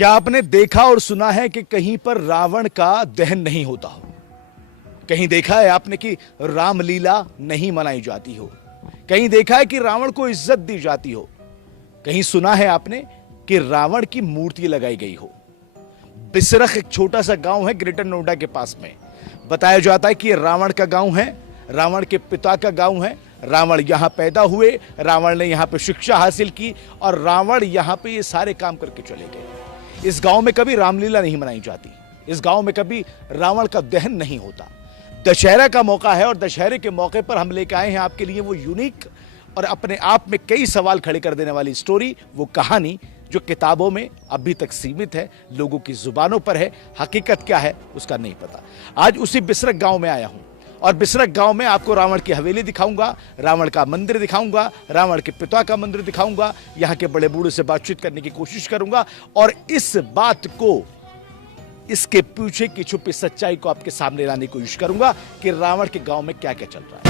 क्या आपने देखा और सुना है कि कहीं पर रावण का दहन नहीं होता हो? कहीं देखा है आपने कि रामलीला नहीं मनाई जाती हो? कहीं देखा है कि रावण को इज्जत दी जाती हो? कहीं सुना है आपने कि रावण की मूर्ति लगाई गई हो? बिसरख एक छोटा सा गांव है ग्रेटर नोएडा के पास में। बताया जाता है कि ये रावण का गांव है, रावण के पिता का गांव है। रावण यहां पैदा हुए, रावण ने यहां पे शिक्षा हासिल की और रावण यहां पे ये सारे काम करके चले गए। इस गांव में कभी रामलीला नहीं मनाई जाती, इस गांव में कभी रावण का दहन नहीं होता। दशहरा का मौका है और दशहरे के मौके पर हम लेकर आए हैं आपके लिए वो यूनिक और अपने आप में कई सवाल खड़े कर देने वाली स्टोरी, वो कहानी जो किताबों में अभी तक सीमित है, लोगों की जुबानों पर है। हकीकत क्या है उसका नहीं पता। आज उसी बिसरख गांव में आया हूं और बिसरख गांव में आपको रावण की हवेली दिखाऊंगा, रावण का मंदिर दिखाऊंगा, रावण के पिता का मंदिर दिखाऊंगा, यहां के बड़े बूढ़े से बातचीत करने की कोशिश करूंगा और इस बात को, इसके पीछे की छुपी सच्चाई को आपके सामने लाने की कोशिश करूंगा कि रावण के गांव में क्या क्या चल रहा है।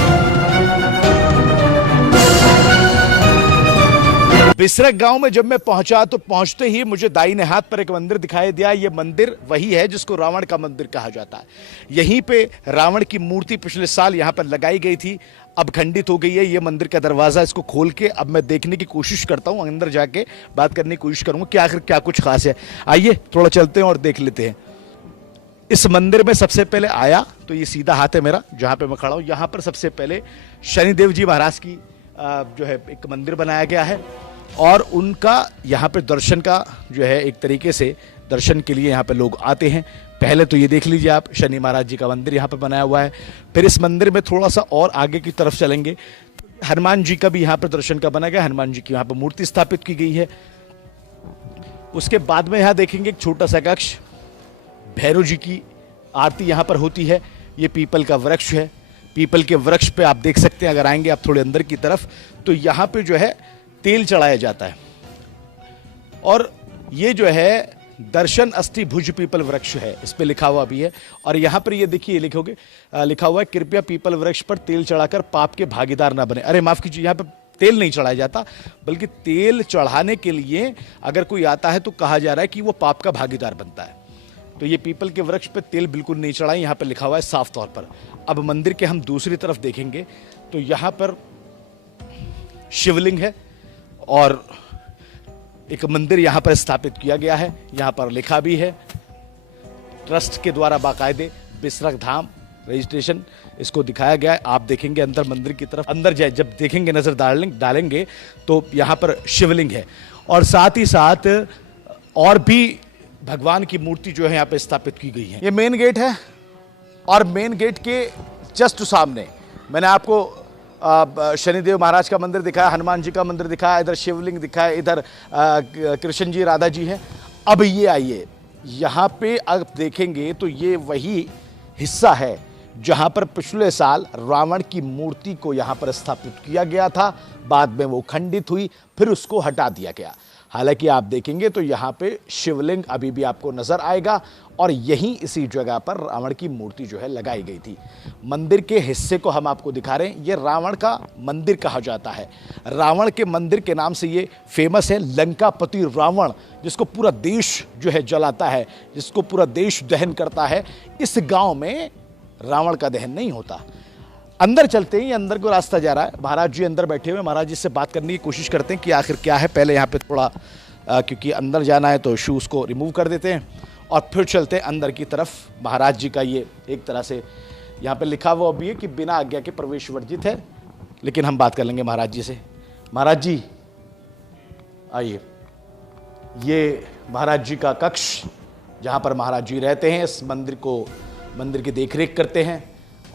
बिसरख गांव में जब मैं पहुंचा तो पहुंचते ही मुझे दाहिने हाथ पर एक मंदिर दिखाई दिया। यह मंदिर वही है जिसको रावण का मंदिर कहा जाता है। यहीं पे रावण की मूर्ति पिछले साल यहां पर लगाई गई थी, अब खंडित हो गई है। यह मंदिर का दरवाजा, इसको खोल के अब मैं देखने की कोशिश करता हूं, अंदर जाके बात करने की कोशिश करूंगा कि आखिर क्या कुछ खास है। आइए थोड़ा चलते हैं और देख लेते हैं। इस मंदिर में सबसे पहले आया तो ये सीधा हाथ है मेरा जहां पे मैं खड़ा हूं। यहां पर सबसे पहले शनिदेव जी महाराज की जो है एक मंदिर बनाया गया है और उनका यहाँ पे दर्शन का जो है एक तरीके से दर्शन के लिए यहाँ पे लोग आते हैं। पहले तो ये देख लीजिए आप, शनि महाराज जी का मंदिर यहाँ पे बनाया हुआ है। फिर इस मंदिर में थोड़ा सा और आगे की तरफ चलेंगे, हनुमान जी का भी यहाँ पे दर्शन का बना गया। हनुमान जी की यहाँ पे मूर्ति स्थापित की गई है। उसके बाद में यहाँ देखेंगे एक छोटा सा कक्ष, भैरव जी की आरती यहाँ पर होती है। ये पीपल का वृक्ष है, पीपल के वृक्ष पे आप देख सकते हैं, अगर आएंगे आप थोड़े अंदर की तरफ तो यहाँ पे जो है तेल चढ़ाया जाता है और ये जो है दर्शन अस्थि भुज पीपल वृक्ष है, इस पे लिखा हुआ भी है। और यहाँ पर ये देखिए लिखोगे, लिखा हुआ है कृपया पीपल वृक्ष पर तेल चढ़ाकर पाप के भागीदार ना बने। अरे माफ कीजिए, यहाँ पे तेल नहीं चढ़ाया जाता, बल्कि तेल चढ़ाने के लिए अगर कोई आता है तो कहा जा रहा है कि वो पाप का भागीदार बनता है। तो ये पीपल के वृक्ष पे तेल बिल्कुल नहीं चढ़ाए, यहाँ पे लिखा हुआ है साफ तौर पर। अब मंदिर के हम दूसरी तरफ देखेंगे तो यहाँ पर शिवलिंग है और एक मंदिर यहाँ पर स्थापित किया गया है। यहाँ पर लिखा भी है ट्रस्ट के द्वारा बाकायदे बिसरख धाम रजिस्ट्रेशन, इसको दिखाया गया है। आप देखेंगे अंदर मंदिर की तरफ, अंदर जाए जब देखेंगे, नजर डालेंगे तो यहाँ पर शिवलिंग है और साथ ही साथ और भी भगवान की मूर्ति जो है यहाँ पे स्थापित की गई है। ये मेन गेट है और मेन गेट के जस्ट सामने मैंने आपको शनिदेव महाराज का मंदिर दिखाया, हनुमान जी का मंदिर दिखाया, इधर शिवलिंग दिखाया, इधर कृष्ण जी राधा जी हैं। अब ये आइए, यहाँ पे अब देखेंगे तो ये वही हिस्सा है जहाँ पर पिछले साल रावण की मूर्ति को यहाँ पर स्थापित किया गया था। बाद में वो खंडित हुई, फिर उसको हटा दिया गया। हालांकि आप देखेंगे तो यहाँ पे शिवलिंग अभी भी आपको नजर आएगा और यहीं इसी जगह पर रावण की मूर्ति जो है लगाई गई थी। मंदिर के हिस्से को हम आपको दिखा रहे हैं, ये रावण का मंदिर कहा जाता है। रावण के मंदिर के नाम से ये फेमस है, लंकापति रावण, जिसको पूरा देश जो है जलाता है, जिसको पूरा देश दहन करता है। इस गांव में रावण का दहन नहीं होता। अंदर चलते हैं, ये अंदर को रास्ता जा रहा है। महाराज जी अंदर बैठे हुए, महाराज जी से बात करने की कोशिश करते हैं कि आखिर क्या है। पहले यहाँ पे थोड़ा क्योंकि अंदर जाना है तो शूज़ को रिमूव कर देते हैं और फिर चलते हैं अंदर की तरफ। महाराज जी का ये एक तरह से यहाँ पे लिखा हुआ भी है कि बिना आज्ञा के प्रवेश वर्जित है, लेकिन हम बात कर लेंगे महाराज जी से। महाराज जी आइए, ये महाराज जी का कक्ष जहाँ पर महाराज जी रहते हैं, इस मंदिर की देखरेख करते हैं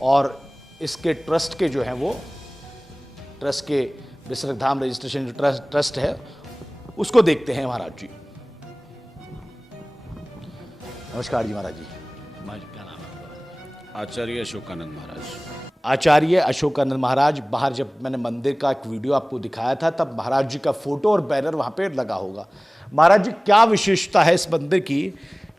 और इसके ट्रस्ट के जो हैं वो ट्रस्ट के बिसरख धाम रजिस्ट्रेशन जो ट्रस्ट है उसको देखते हैं महाराज जी। नमस्कार जी महाराज जी। क्या नाम है? आचार्य अशोकानंद महाराज। आचार्य अशोकानंद महाराज। बाहर जब मैंने मंदिर का एक वीडियो आपको दिखाया था तब महाराज जी का फोटो और बैनर वहां पे लगा होगा। महाराज जी क्या विशेषता है इस मंदिर की?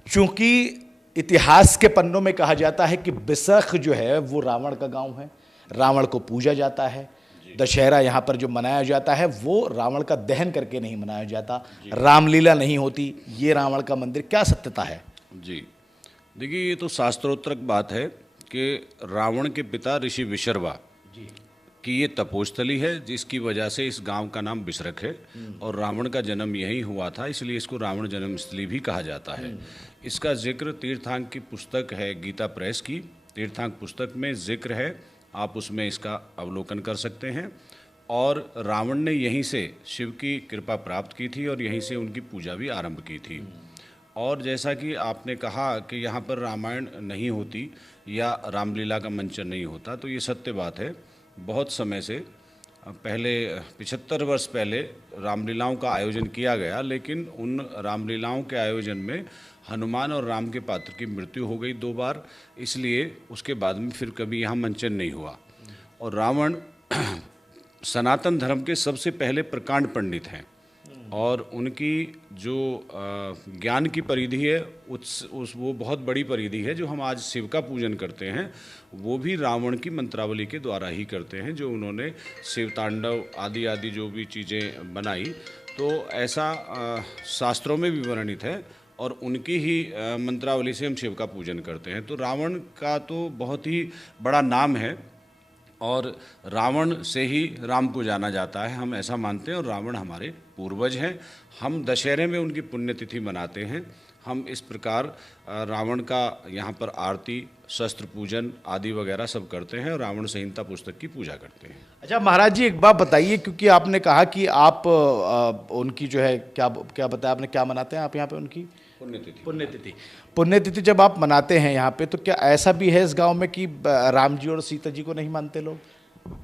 चूंकि इतिहास के पन्नों में कहा जाता है कि बिसरख जो है वो रावण का गांव है, रावण को पूजा जाता है, दशहरा यहाँ पर जो मनाया जाता है वो रावण का दहन करके नहीं मनाया जाता, रामलीला नहीं होती, ये रावण का मंदिर, क्या सत्यता है? जी देखिए, ये तो शास्त्रोत्तरक बात है कि रावण के पिता ऋषि विशर्वा कि ये तपोस्थली है, जिसकी वजह से इस गांव का नाम बिसरक है और रावण का जन्म यहीं हुआ था, इसलिए इसको रावण जन्मस्थली भी कहा जाता है। इसका जिक्र तीर्थांक की पुस्तक है गीता प्रेस की, तीर्थांक पुस्तक में जिक्र है, आप उसमें इसका अवलोकन कर सकते हैं। और रावण ने यहीं से शिव की कृपा प्राप्त की थी और यहीं से उनकी पूजा भी आरंभ की थी। और जैसा कि आपने कहा कि यहाँ पर रामायण नहीं होती या रामलीला का मंचन नहीं होता, तो ये सत्य बात है। बहुत समय से पहले 75 वर्ष पहले रामलीलाओं का आयोजन किया गया, लेकिन उन रामलीलाओं के आयोजन में हनुमान और राम के पात्र की मृत्यु हो गई 2 बार, इसलिए उसके बाद में फिर कभी यहाँ मंचन नहीं हुआ। और रावण सनातन धर्म के सबसे पहले प्रकांड पंडित हैं और उनकी जो ज्ञान की परिधि है वो बहुत बड़ी परिधि है। जो हम आज शिव का पूजन करते हैं वो भी रावण की मंत्रावली के द्वारा ही करते हैं, जो उन्होंने शिव तांडव आदि आदि जो भी चीज़ें बनाई, तो ऐसा शास्त्रों में भी वर्णित है और उनकी ही मंत्रावली से हम शिव का पूजन करते हैं। तो रावण का तो बहुत ही बड़ा नाम है और रावण से ही राम को जाना जाता है, हम ऐसा मानते हैं। और रावण हमारे पूर्वज हैं, हम दशहरे में उनकी पुण्यतिथि मनाते हैं। हम इस प्रकार रावण का यहाँ पर आरती, शस्त्र पूजन आदि वगैरह सब करते हैं और रावण संहिता पुस्तक की पूजा करते हैं। अच्छा महाराज जी, एक बात बताइए, क्योंकि आपने कहा कि आप उनकी जो है क्या बताया आपने, क्या मनाते हैं आप यहाँ पे उनकी पुण्यतिथि जब आप मनाते हैं यहाँ पे, तो क्या ऐसा भी है इस गांव में कि राम जी और सीता जी को नहीं मानते लोग?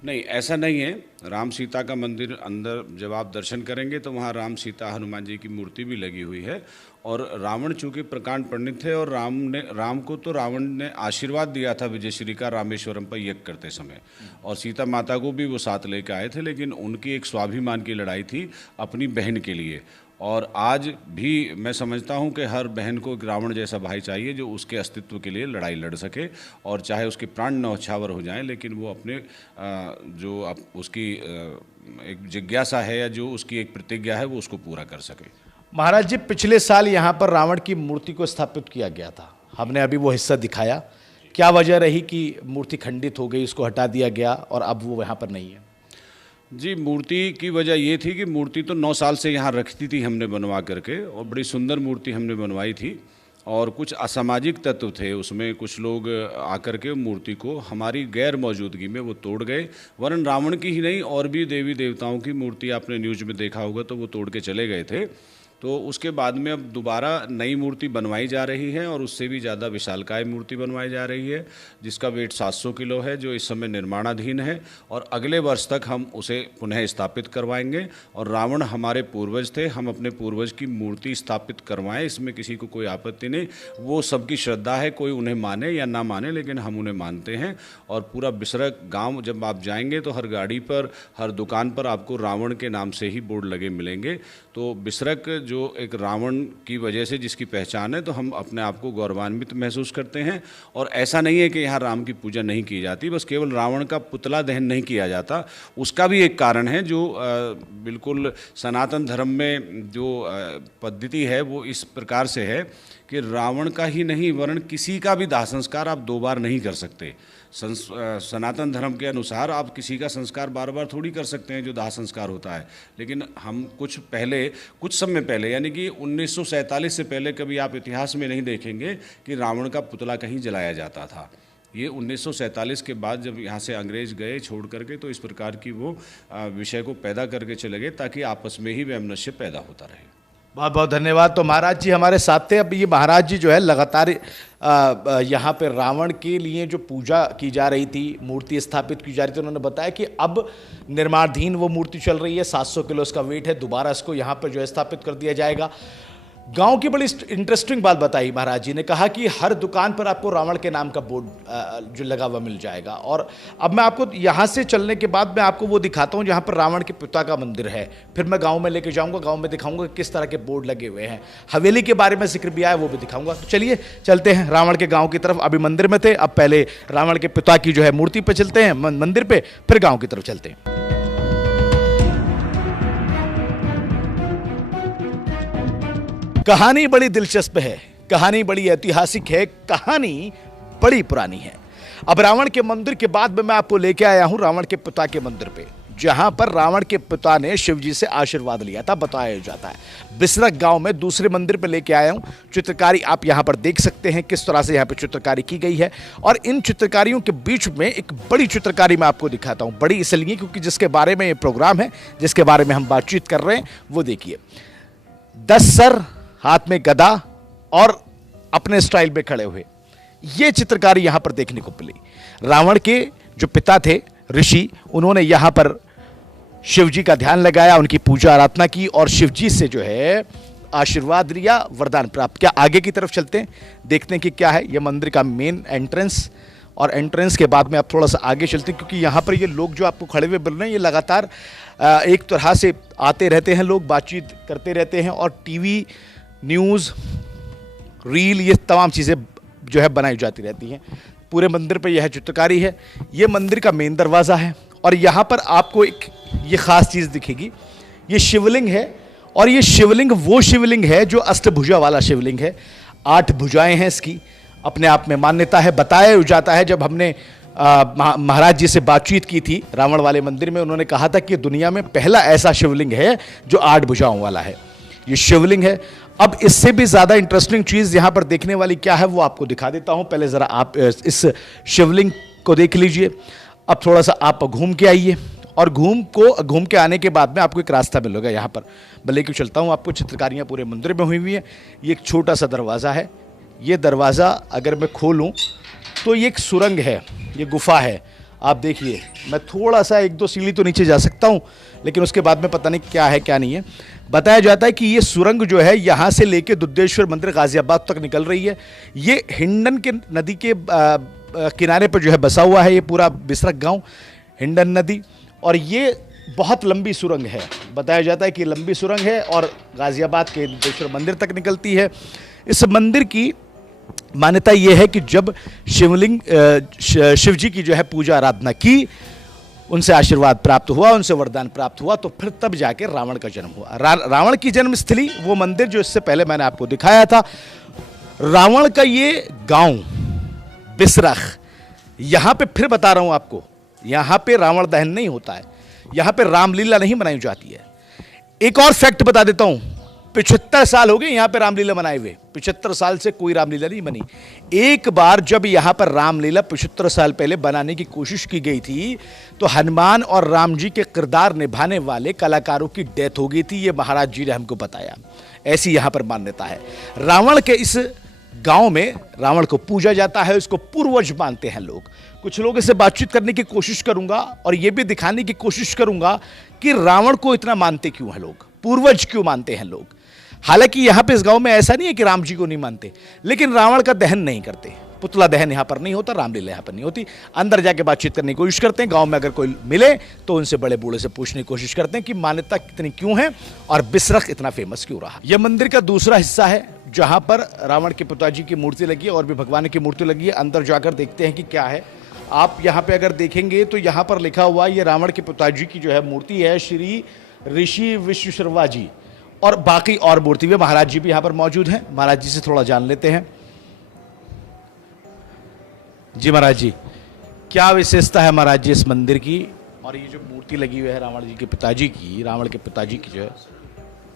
नहीं, ऐसा नहीं है। राम सीता का मंदिर अंदर जब आप दर्शन करेंगे तो वहाँ राम सीता हनुमान जी की मूर्ति भी लगी हुई है। और रावण चूँकि प्रकांड पंडित थे और राम को तो रावण ने आशीर्वाद दिया था विजयश्री का रामेश्वरम पर यज्ञ करते समय, और सीता माता को भी वो साथ लेकर आए थे, लेकिन उनकी एक स्वाभिमान की लड़ाई थी अपनी बहन के लिए। और आज भी मैं समझता हूं कि हर बहन को एक रावण जैसा भाई चाहिए जो उसके अस्तित्व के लिए लड़ाई लड़ सके, और चाहे उसके प्राण न्यौछावर हो जाएं, लेकिन वो अपने जो उसकी एक जिज्ञासा है या जो उसकी एक प्रतिज्ञा है वो उसको पूरा कर सके। महाराज जी, पिछले साल यहाँ पर रावण की मूर्ति को स्थापित किया गया था, हमने अभी वो हिस्सा दिखाया, क्या वजह रही कि मूर्ति खंडित हो गई, उसको हटा दिया गया और अब वो यहाँ पर नहीं है? जी, मूर्ति की वजह ये थी कि मूर्ति तो 9 साल से यहाँ रखती थी हमने बनवा करके, और बड़ी सुंदर मूर्ति हमने बनवाई थी, और कुछ असामाजिक तत्व थे उसमें, कुछ लोग आकर के मूर्ति को हमारी गैर मौजूदगी में वो तोड़ गए। वरन रावण की ही नहीं और भी देवी देवताओं की मूर्ति आपने न्यूज़ में देखा होगा तो वो तोड़ के चले गए थे। तो उसके बाद में अब दोबारा नई मूर्ति बनवाई जा रही है और उससे भी ज़्यादा विशालकाय मूर्ति बनवाई जा रही है, जिसका वेट 700 किलो है, जो इस समय निर्माणाधीन है, और अगले वर्ष तक हम उसे पुनः स्थापित करवाएंगे। और रावण हमारे पूर्वज थे, हम अपने पूर्वज की मूर्ति स्थापित करवाएं, इसमें किसी को कोई आपत्ति नहीं, वो सबकी श्रद्धा है, कोई उन्हें माने या ना माने, लेकिन हम उन्हें मानते हैं। और पूरा बिसरक गाँव जब आप जाएंगे तो हर गाड़ी पर, हर दुकान पर आपको रावण के नाम से ही बोर्ड लगे मिलेंगे। तो बिसरक जो एक रावण की वजह से जिसकी पहचान है, तो हम अपने आप को गौरवान्वित महसूस करते हैं। और ऐसा नहीं है कि यहाँ राम की पूजा नहीं की जाती, बस केवल रावण का पुतला दहन नहीं किया जाता, उसका भी एक कारण है जो बिल्कुल सनातन धर्म में जो पद्धति है वो इस प्रकार से है कि रावण का ही नहीं वरन किसी का भी दाह संस्कार आप 2 बार नहीं कर सकते। सनातन धर्म के अनुसार आप किसी का संस्कार बार बार थोड़ी कर सकते हैं जो दाह संस्कार होता है, लेकिन हम कुछ समय पहले यानी कि 1947 से पहले कभी आप इतिहास में नहीं देखेंगे कि रावण का पुतला कहीं जलाया जाता था। ये 1947 के बाद जब यहाँ से अंग्रेज गए छोड़ करके, तो इस प्रकार की वो विषय को पैदा करके चले गए ताकि आपस में ही वैमनस्य पैदा होता रहे। बहुत बहुत धन्यवाद। तो महाराज जी हमारे साथ थे। अब ये महाराज जी जो है लगातार यहाँ पे रावण के लिए जो पूजा की जा रही थी, मूर्ति स्थापित की जा रही थी, उन्होंने बताया कि अब निर्माणाधीन वो मूर्ति चल रही है, 700 किलो इसका वेट है, दोबारा इसको यहाँ पर जो है स्थापित कर दिया जाएगा। गांव की बड़ी इंटरेस्टिंग बात बताई महाराज जी ने, कहा कि हर दुकान पर आपको रावण के नाम का बोर्ड जो लगा हुआ मिल जाएगा। और अब मैं आपको यहाँ से चलने के बाद मैं आपको वो दिखाता हूँ जहाँ पर रावण के पिता का मंदिर है, फिर मैं गांव में लेके जाऊँगा, गांव में दिखाऊंगा किस तरह के बोर्ड लगे हुए हैं, हवेली के बारे में जिक्र भी आया वो भी दिखाऊंगा। तो चलिए चलते हैं रावण के गाँव की तरफ। अभी मंदिर में थे, अब पहले रावण के पिता की जो है मूर्ति पर चलते हैं, मंदिर पर, फिर गाँव की तरफ चलते हैं। कहानी बड़ी दिलचस्प है, कहानी बड़ी ऐतिहासिक है, कहानी बड़ी पुरानी है। अब रावण के मंदिर के बाद में मैं आपको लेके आया हूं रावण के पिता के मंदिर पे, जहां पर रावण के पिता ने शिवजी से आशीर्वाद लिया था, बताया जाता है। बिसरख गांव में दूसरे मंदिर पे लेके आया हूं। चित्रकारी आप यहां पर देख सकते हैं किस तरह से यहां पे चित्रकारी की गई है। और इन चित्रकारियों के बीच में एक बड़ी चित्रकारी मैं आपको दिखाता हूं। बड़ी इसलिए क्योंकि जिसके बारे में ये प्रोग्राम है, जिसके बारे में हम बातचीत कर रहे हैं, वो देखिए। 10 सर, हाथ में गदा और अपने स्टाइल में खड़े हुए, ये चित्रकारी यहां पर देखने को मिली। रावण के जो पिता थे ऋषि, उन्होंने यहां पर शिव जी का ध्यान लगाया, उनकी पूजा आराधना की और शिव जी से जो है आशीर्वाद लिया, वरदान प्राप्त किया। आगे की तरफ चलते हैं, देखते हैं कि क्या है। यह मंदिर का मेन एंट्रेंस, और एंट्रेंस के बाद में आप थोड़ा सा आगे चलते हैं, क्योंकि यहाँ पर ये लोग जो आपको खड़े हुए मिल रहे हैं, ये लगातार एक तरह से आते रहते हैं, लोग बातचीत करते रहते हैं और टीवी, न्यूज़, रील, ये तमाम चीज़ें जो है बनाई जाती रहती हैं। पूरे मंदिर पे यह चित्रकारी है। ये मंदिर का मेन दरवाज़ा है और यहाँ पर आपको एक ये ख़ास चीज़ दिखेगी। ये शिवलिंग है और ये शिवलिंग वो शिवलिंग है जो अष्टभुजा वाला शिवलिंग है। 8 भुजाएं हैं इसकी, अपने आप में मान्यता है। बताया जाता है, जब हमने महाराज जी से बातचीत की थी रावण वाले मंदिर में, उन्होंने कहा था कि दुनिया में पहला ऐसा शिवलिंग है जो 8 भुजाओं वाला है। ये शिवलिंग है। अब इससे भी ज़्यादा इंटरेस्टिंग चीज़ यहाँ पर देखने वाली क्या है वो आपको दिखा देता हूँ। पहले ज़रा आप इस शिवलिंग को देख लीजिए। अब थोड़ा सा आप घूम के आइए और घूम के आने के बाद में आपको एक रास्ता मिलेगा। यहाँ पर मैं लेके चलता हूँ आपको। चित्रकारियाँ पूरे मंदिर में हुई हुई हैं। ये एक छोटा सा दरवाज़ा है। ये दरवाज़ा अगर मैं खोलूँ तो ये एक सुरंग है, ये गुफा है। आप देखिए, मैं थोड़ा सा 1-2 सीढ़ी तो नीचे जा सकता हूँ, लेकिन उसके बाद में पता नहीं क्या है क्या नहीं है। बताया जाता है कि ये सुरंग जो है यहाँ से लेके दुद्धेश्वर मंदिर गाजियाबाद तक निकल रही है। ये हिंडन के नदी के किनारे पर जो है बसा हुआ है ये पूरा बिसरख गांव, हिंडन नदी। और ये बहुत लंबी सुरंग है। बताया जाता है कि लंबी सुरंग है और गाजियाबाद के दुद्धेश्वर मंदिर तक निकलती है। इस मंदिर की मान्यता यह है कि जब शिव जी की जो है पूजा आराधना की, उनसे आशीर्वाद प्राप्त हुआ, उनसे वरदान प्राप्त हुआ, तो फिर तब जाके रावण का जन्म हुआ। रावण की जन्मस्थली वो मंदिर जो इससे पहले मैंने आपको दिखाया था। रावण का ये गांव बिसरख, यहां पे फिर बता रहा हूं आपको, यहां पे रावण दहन नहीं होता है, यहां पे रामलीला नहीं बनाई जाती है। एक और फैक्ट बता देता हूं, 75 साल हो गए यहां पे रामलीला बनाए हुए। 75 साल से कोई रामलीला नहीं बनी। एक बार जब यहां पर रामलीला 75 साल पहले बनाने की कोशिश की गई थी, तो हनुमान और राम जी के किरदार निभाने वाले कलाकारों की डेथ हो गई थी। ये महाराज जी ने हमको बताया। ऐसी यहां पर मान्यता है। रावण के इस गांव में रावण को पूजा जाता है, उसको पूर्वज मानते हैं लोग। कुछ लोगों से बातचीत करने की कोशिश करूंगा और यह भी दिखाने की कोशिश करूंगा कि रावण को इतना मानते क्यों हैं लोग, पूर्वज क्यों मानते हैं लोग। हालांकि यहां पे इस गांव में ऐसा नहीं है कि राम जी को नहीं मानते, लेकिन रावण का दहन नहीं करते। पुतला दहन यहां पर नहीं होता, रामलीला यहां पर नहीं होती। अंदर जाके बातचीत करने की कोशिश करते हैं। गांव में अगर कोई मिले तो उनसे बड़े बूढ़े से पूछने की कोशिश करते हैं कि मान्यता कितनी क्यों है और बिसरख इतना फेमस क्यों रहा। यह मंदिर का दूसरा हिस्सा है जहां पर रावण के पिताजी की मूर्ति लगी है और भी भगवान की मूर्ति लगी है। अंदर जाकर देखते हैं कि क्या है। आप यहाँ पे अगर देखेंगे तो यहाँ पर लिखा हुआ ये रावण के पिताजी की जो है मूर्ति है, श्री ऋषि विश्वशर्मा जी, और बाकी और मूर्ति भी। महाराज जी भी यहाँ पर मौजूद हैं। महाराज जी से थोड़ा जान लेते हैं। जी महाराज जी, क्या विशेषता है महाराज जी इस मंदिर की, और ये जो मूर्ति लगी हुई है रावण जी के पिताजी की, रावण के पिताजी की जो है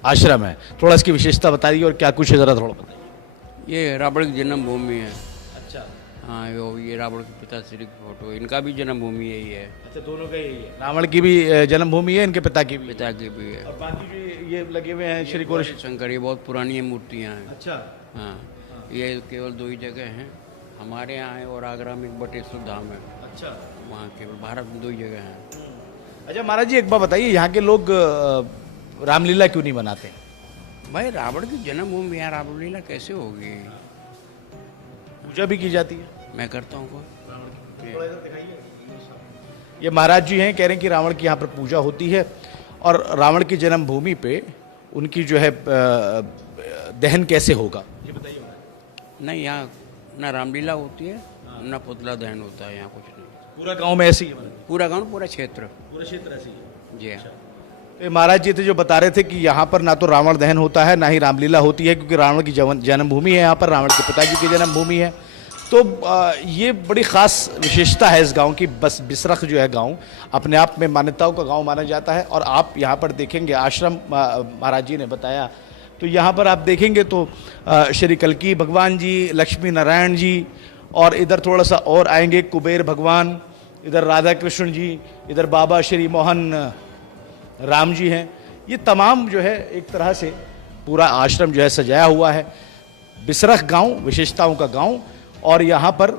आश्रम है, थोड़ा इसकी विशेषता बताइए और क्या कुछ है जरा थोड़ा बताइए। ये रावण की जन्मभूमि है। अच्छा, हाँ, ये रावण के पिताश्री की फोटो, इनका भी जन्मभूमि यही है। अच्छा, दोनों का यही है। रावण की भी जन्मभूमि है, इनके पिता की भी। पिता की भी है। और बाकी जो ये लगे हुए हैं श्री गौरी शंकर, ये बहुत पुरानी मूर्तियाँ हैं। अच्छा, हाँ, ये केवल 2 ही जगह हैं हमारे यहाँ है, और आगरा में एक बटेश्वर धाम है। अच्छा, वहाँ केवल भारत में 2 ही जगह हैं। अच्छा महाराज जी, एक बात बताइए, यहाँ के लोग रामलीला क्यों नहीं बनाते? भाई, रावण की जन्मभूमि है, रामलीला कैसे होगी? पूजा भी की जाती है। मैं करता हूँ। ये महाराज जी हैं, कह रहे हैं कि रावण की यहाँ पर पूजा होती है और रावण की जन्मभूमि पे उनकी जो है दहन कैसे होगा ये बताइए। नहीं, यहाँ ना रामलीला होती है ना पुतला दहन होता है, यहाँ कुछ नहीं। पूरा गांव में ऐसे ही है? पूरा गाँव, पूरा क्षेत्र पूरा क्षेत्र ऐसे ही है। जी हाँ। ये महाराज जी थे जो बता रहे थे कि यहाँ पर ना तो रावण दहन होता है ना ही रामलीला होती है, क्योंकि रावण की जन्मभूमि है यहाँ पर, रावण के पिताजी की जन्मभूमि है। तो ये बड़ी ख़ास विशेषता है इस गांव की। बस बिसरख जो है गांव अपने आप में मान्यताओं का गांव माना जाता है। और आप यहाँ पर देखेंगे आश्रम महाराज जी ने बताया, तो यहाँ पर आप देखेंगे तो श्री कल्की भगवान जी, लक्ष्मी नारायण जी, और इधर थोड़ा सा और आएंगे कुबेर भगवान, इधर राधा कृष्ण जी, इधर बाबा श्री मोहन राम जी हैं। ये तमाम जो है एक तरह से पूरा आश्रम जो है सजाया हुआ है। बिसरख गांव विशेषताओं का गांव, और यहाँ पर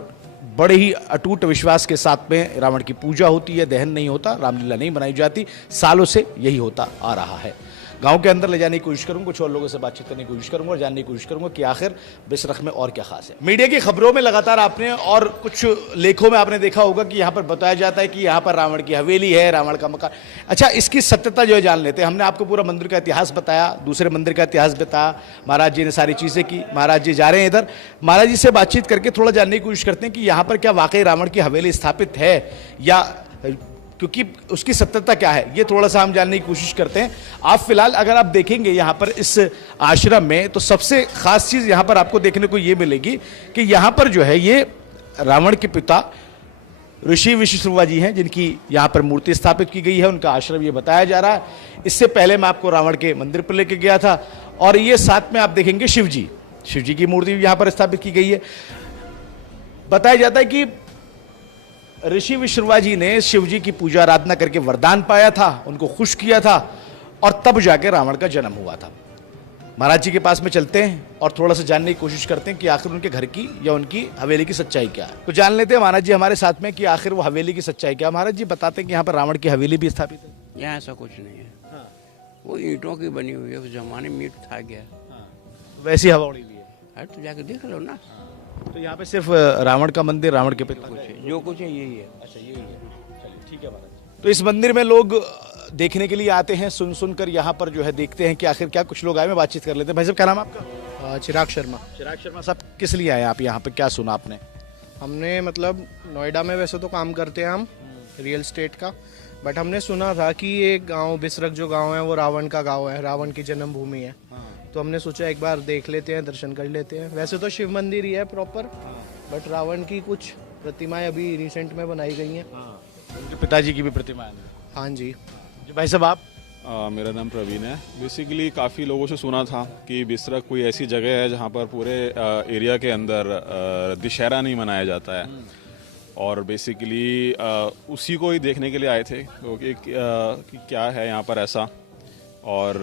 बड़े ही अटूट विश्वास के साथ में रावण की पूजा होती है, दहन नहीं होता, रामलीला नहीं बनाई जाती। सालों से यही होता आ रहा है। गांव के अंदर ले जाने की कोशिश करूंगा, कुछ और लोगों से बातचीत करने की कोशिश करूंगा और जानने की कोशिश करूंगा कि आखिर बिसरख में और क्या खास है। मीडिया की खबरों में लगातार आपने और कुछ लेखों में आपने देखा होगा कि यहाँ पर बताया जाता है कि यहाँ पर रावण की हवेली है, रावण का मकान। अच्छा, इसकी सत्यता जो है जान लेते हैं। हमने आपको पूरा मंदिर का इतिहास बताया, दूसरे मंदिर का इतिहास बताया, महाराज जी ने सारी चीज़ें की। महाराज जी जा रहे हैं इधर, महाराज जी से बातचीत करके थोड़ा जानने की कोशिश करते हैं कि यहाँ पर क्या वाकई रावण की हवेली स्थापित है, या क्योंकि उसकी सत्यता क्या है, ये थोड़ा सा हम जानने की कोशिश करते हैं। आप फिलहाल अगर आप देखेंगे यहाँ पर इस आश्रम में, तो सबसे खास चीज़ यहाँ पर आपको देखने को ये मिलेगी कि यहाँ पर जो है ये रावण के पिता ऋषि विश्रवा जी हैं, जिनकी यहाँ पर मूर्ति स्थापित की गई है, उनका आश्रम ये बताया जा रहा है। इससे पहले मैं आपको रावण के मंदिर पर लेके गया था, और ये साथ में आप देखेंगे शिव जी की मूर्ति भी यहाँ पर स्थापित की गई है। बताया जाता है कि ऋषि विश्रवा जी ने शिव जी की पूजा आराधना करके वरदान पाया था, उनको खुश किया था, और तब जाके रावण का जन्म हुआ था। महाराज जी के पास में चलते हैं और थोड़ा सा जानने की कोशिश करते हैं कि आखिर उनके घर की या उनकी हवेली की सच्चाई क्या है। तो जान लेते हैं महाराज जी हमारे साथ में कि आखिर वो हवेली की सच्चाई क्या है। महाराज जी बताते हैं कि यहाँ पर रावण की हवेली भी स्थापित है। यहाँ ऐसा कुछ नहीं है, वो ईंटों की बनी हुई है, उस जमाने में ईंट था गया, वैसी हवा उड़ी हुई है। अरे तो जाके देख लो ना। तो यहाँ पे सिर्फ रावण का मंदिर, रावण के पिता जो कुछ है यही है। अच्छा, यही है। चलिए ठीक है महाराज। तो इस मंदिर में लोग देखने के लिए आते हैं, सुनकर यहाँ पर जो है देखते हैं कि आखिर क्या कुछ लोग आए। मैं बातचीत कर लेते हैं। भाई साहब क्या नाम आपका? चिराग शर्मा। चिराग शर्मा साहब, किस लिए आए आप यहाँ पे, क्या सुना आपने? हमने मतलब नोएडा में वैसे तो काम करते हैं हम रियल एस्टेट का, बट हमने सुना था कि ये गांव बिसरख जो गांव है वो रावण का गांव है, रावण की जन्मभूमि है। तो हमने सोचा एक बार देख लेते हैं, दर्शन कर लेते हैं। वैसे तो शिव मंदिर ही है प्रॉपर, बट रावण की कुछ प्रतिमाएं अभी रिसेंट में बनाई गई हैं। उनके पिताजी की भी प्रतिमा है। हाँ जी। भाई साहब आप? मेरा नाम प्रवीण है। बेसिकली काफ़ी लोगों से सुना था कि बिसरख कोई ऐसी जगह है जहाँ पर पूरे एरिया के अंदर दशहरा नहीं मनाया जाता है, और बेसिकली उसी को ही देखने के लिए आए थे क्योंकि कि क्या है यहाँ पर ऐसा। और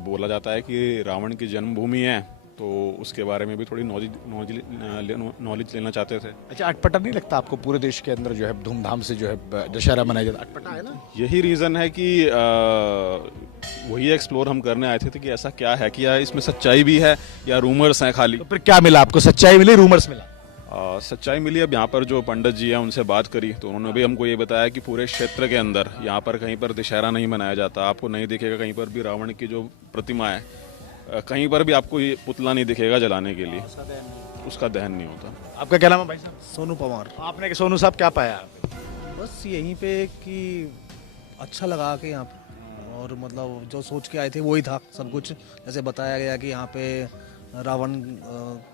बोला जाता है कि रावण की जन्मभूमि है, तो उसके बारे में भी थोड़ी नॉलेज लेना चाहते थे। अच्छा, अटपटा नहीं लगता आपको पूरे देश के अंदर जो है धूमधाम से जो है दशहरा मनाया जाता है? अटपटा है ना? यही रीज़न है कि वही एक्सप्लोर हम करने आए थे कि ऐसा क्या है, कि या इसमें सच्चाई भी है या रूमर्स हैं खाली। तो फिर क्या मिला आपको? सच्चाई मिली, रूमर्स मिला? सच्चाई मिली। अब यहाँ पर जो पंडित जी हैं उनसे बात करी तो उन्होंने भी हमको ये बताया कि पूरे क्षेत्र के अंदर यहाँ पर कहीं पर दशहरा नहीं मनाया जाता। आपको नहीं दिखेगा कहीं पर भी रावण की जो प्रतिमा है, कहीं पर भी आपको ये पुतला नहीं दिखेगा जलाने के लिए, उसका दहन नहीं होता। आपका क्या नाम है भाई साहब? सोनू पवार। आपने सोनू साहब क्या पाया? बस यहीं पे कि अच्छा लगा कि यहाँ पे, और मतलब जो सोच के आए थे वही था सब कुछ। जैसे बताया गया कि यहाँ पे रावण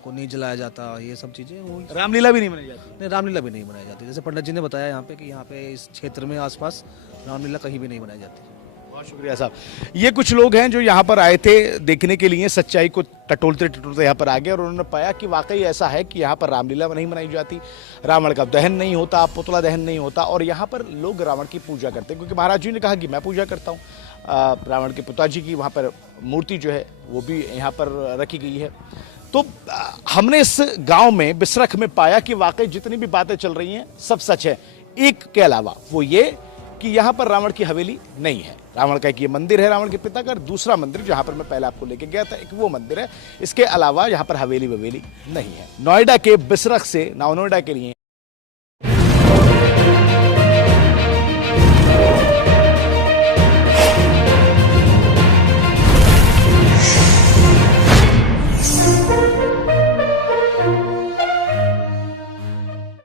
को नहीं जलाया जाता, ये सब चीज़ें। वो रामलीला भी नहीं मनाई जाती? नहीं, रामलीला भी नहीं मनाई जाती। जैसे पंडित जी ने बताया यहाँ पे कि यहाँ पे इस क्षेत्र में आसपास रामलीला कहीं भी नहीं मनाई जाती। बहुत शुक्रिया साहब। ये कुछ लोग हैं जो यहाँ पर आए थे देखने के लिए, सच्चाई को टटोलते टटोलते यहाँ पर आ गए, और उन्होंने पाया कि वाकई ऐसा है कि यहाँ पर रामलीला नहीं मनाई जाती, रावण का दहन नहीं होता, पुतला दहन नहीं होता, और यहाँ पर लोग रावण की पूजा करते हैं। क्योंकि महाराज जी ने कहा कि मैं पूजा करता हूँ, रावण के पिताजी की वहाँ पर मूर्ति जो है वो भी यहाँ पर रखी गई है। तो हमने इस गांव में बिसरख में पाया कि वाकई जितनी भी बातें चल रही हैं सब सच है, एक के अलावा वो ये कि यहाँ पर रावण की हवेली नहीं है। रावण का एक ये मंदिर है रावण के पिता का, दूसरा मंदिर जहाँ पर मैं पहले आपको लेके गया था एक वो मंदिर है। इसके अलावा यहाँ पर हवेली ववेली नहीं है। नोएडा के बिसरख से नव नोएडा के लिए